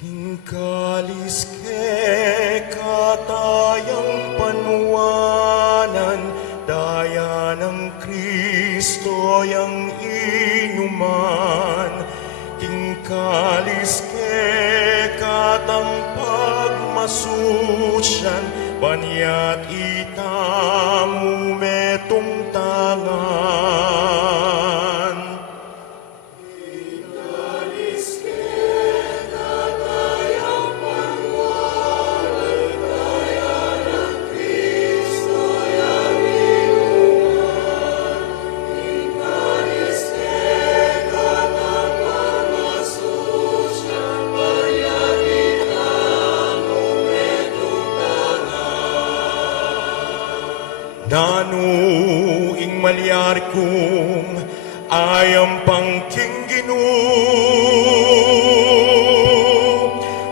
Tingkalis ke katayang panuwanan, daya ng Kristo yang inuman. Tingkalis ke katang pagmasusyan, banya't itamu metong tangan. Nanu ing malyar kong ayam pangking ginu,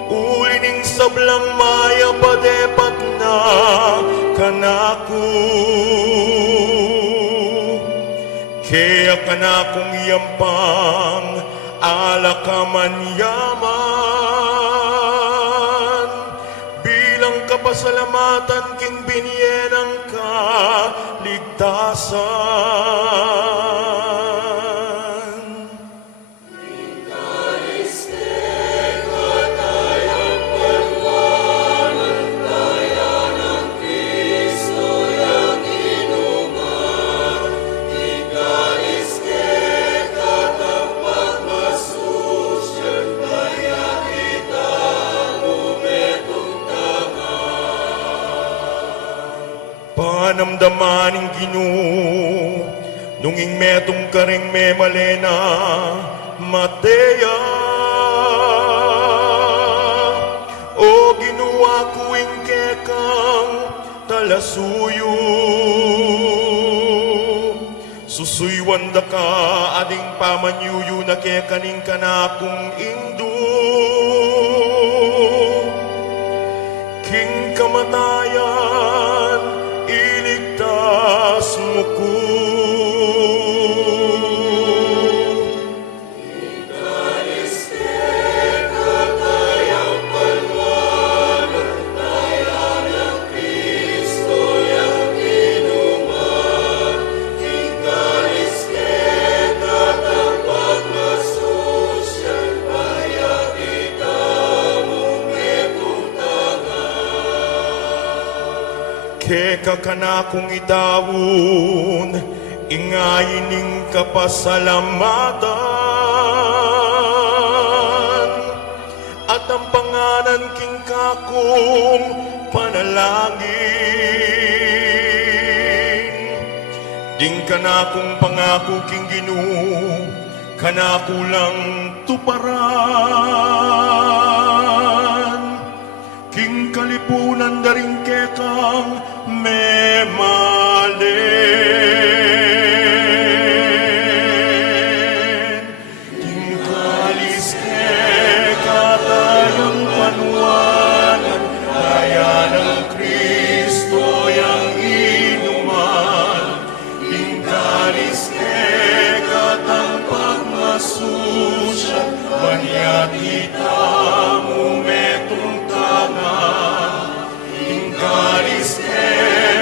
ulining sablang maya padepat na kanaku. Kaya kanakong yampang alakaman yaman, bilang kapasalamatan king binyenang kaligtasan. Panamdamaning Ginoo, nunging metong karing me malena Matea. O Ginoo kuing kekang talasuyo, susuywan da ka ading pamanyuyo na kekaning kanakong indu. King kamatayan, iligtas mo ko. Keka kanakong idawon, ingayining kapasalamatan, at ang panganan king kakong panalangin. Ding kanakong pangako king Ginoo, kanako lang tuparan. King kalipunan daring kekang memalen. Tingkalis ke katayang panuwanan, daya ng Kristo yang inuman. Tingkalis ke katang pagmasusyan, banya't itamu metong tangan. Tingkalis ke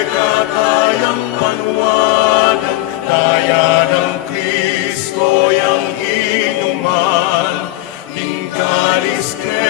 katayang panuwanan, daya ng Kristo yang inuman. Tingkalis ke